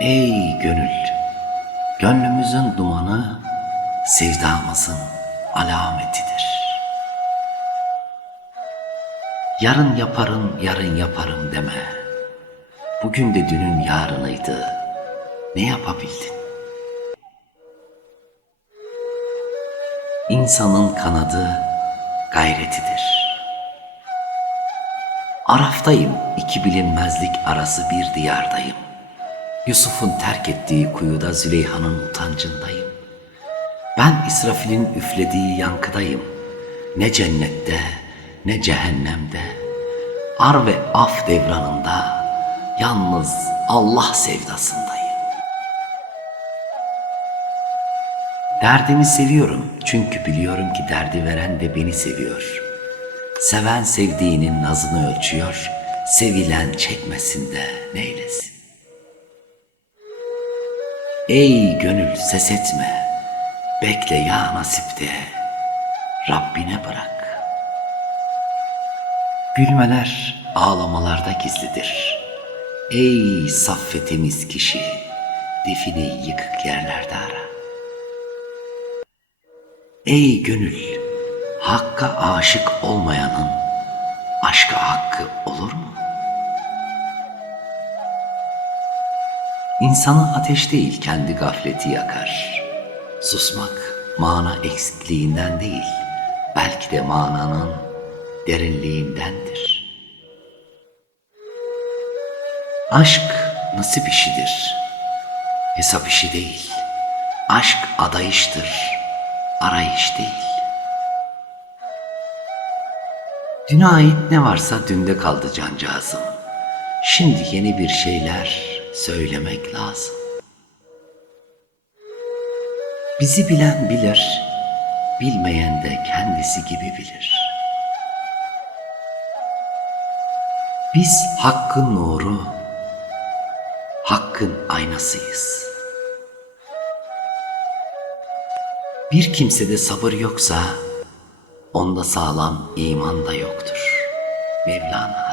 Ey gönül, gönlümüzün dumanı sevdamızın alametidir. Yarın yaparım, yarın yaparım deme. Bugün de dünün yarınıydı. Ne yapabildin? İnsanın kanadı gayretidir. Araftayım, iki bilinmezlik arası bir diyardayım. Yusuf'un terk ettiği kuyuda Züleyha'nın utancındayım. Ben İsrafil'in üflediği yankıdayım. Ne cennette ne cehennemde. Ar ve af devranında yalnız Allah sevdasındayım. Derdimi seviyorum çünkü biliyorum ki derdi veren de beni seviyor. Seven sevdiğinin nazını ölçüyor, sevilen çekmesin de neylesin. Ey gönül ses etme, bekle ya nasipte, Rabbine bırak. Gülmeler ağlamalarda gizlidir. Ey saf ve temiz kişi, defini yıkık yerlerde ara. Ey gönül, hakka aşık olmayanın aşka hakkı olur mu? İnsanı ateş değil kendi gafleti yakar. Susmak mana eksikliğinden değil, belki de mananın derinliğindendir. Aşk nasip işidir, hesap işi değil. Aşk adayıştır, arayış değil. Düne ait ne varsa dünde kaldı cancağızım. Şimdi yeni bir şeyler söylemek lazım. Bizi bilen bilir, bilmeyen de kendisi gibi bilir. Biz hakkın nuru, hakkın aynasıyız. Bir kimsede sabır yoksa onda sağlam iman da yoktur. Mevlana